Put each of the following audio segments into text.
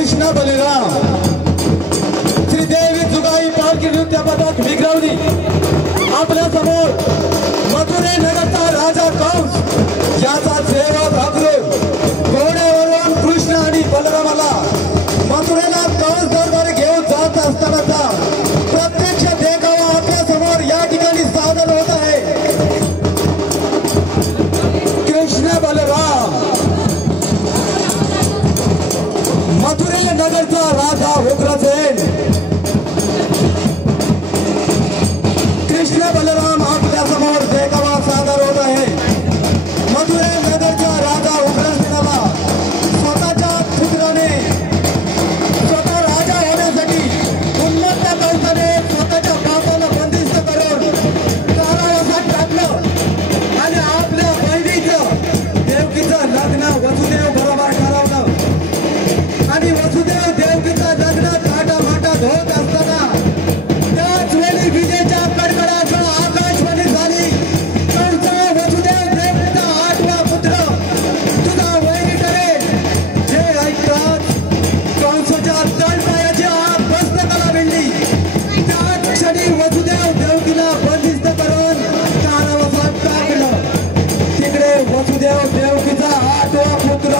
कृष्ण बलिराम श्रीदेवी जुगाई पालखी नृत्य पथक विग्रवली आपल्या समोर मथुरे नगरचा राजा कंस याचा सेवक अक्रूर घोड्यावरून कृष्ण आणि बलरामाला मथुरेला कंस दरबारी घेऊन जात असतानाचा प्रत्यक्ष देखावा आपल्या समोर या ठिकाणी सादर होत आहे। कृष्ण बलराम मथुरे नगरचा राजा उग्रसेन कृष्ण बलराम आपल्या समोर देखावा सादर होत आहे। मथुरे नगरच्या राजा उग्रसेनाला स्वतःच्या पुत्राने स्वतः राजा होण्यासाठी उन्मत्त कंसाने स्वतःच्या बापाला बंदिस्त करून कारावासात टाकलं आणि आपल्या बहिणीचं देवकीचं लग्न वसुदेव बरोबर ठरवलं आणि वसुदेव देवकीचं लग्न थाटामाटात होत असताना त्याच वेळी विजेच्या कडकडात आकाशवाणी झाली। कंस वसुदेव देवकीचा 8वा पुत्र तुझा वैरी ठरेल। जे ऐकतात कंसाच्या तळपायाची आग मस्तकाला भिडली। त्याच क्षणी वसुदेव देवकीला बंदिस्त करून कारावासात टाकलं। तिकडे वसुदेव देवकीचा 8वा पुत्र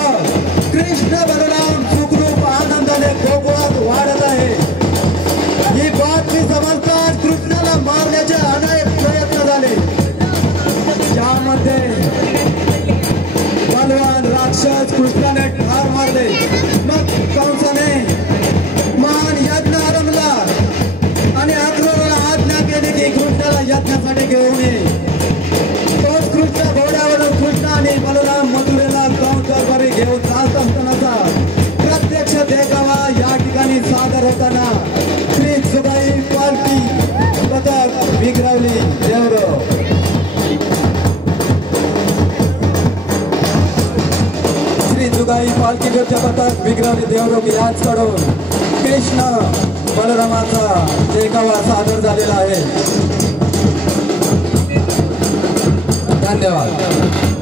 कृष्ण बलराम सुखरूप आनंदाने गोकुळात वाढत आहे। ही बातमी समजताच कृष्णाला मारण्याचे अनेक प्रयत्न झाले। यामध्ये बलवान राक्षस कृष्णाने ठार मारले। मग कंसाने महान यज्ञ आरंभला आणि अक्रूराला आज्ञा केली की कृष्णाला यज्ञासाठी घेऊन ये। तोच कृष्ण घोड्यावरून कृष्ण आणि बलराम मथुरेला कंस दरबारी घेऊन जात असतानाचा प्रत्यक्ष देखावा या ठिकाणी सादर होताना श्री जुगाई पालखी पथक विग्रवली देवरो। श्री जुगाई पालखी नृत्य पथक विग्रवली देवरो याचकडून कृष्ण बलरामाचा देखावा सादर झालेला आहे। धन्यवाद।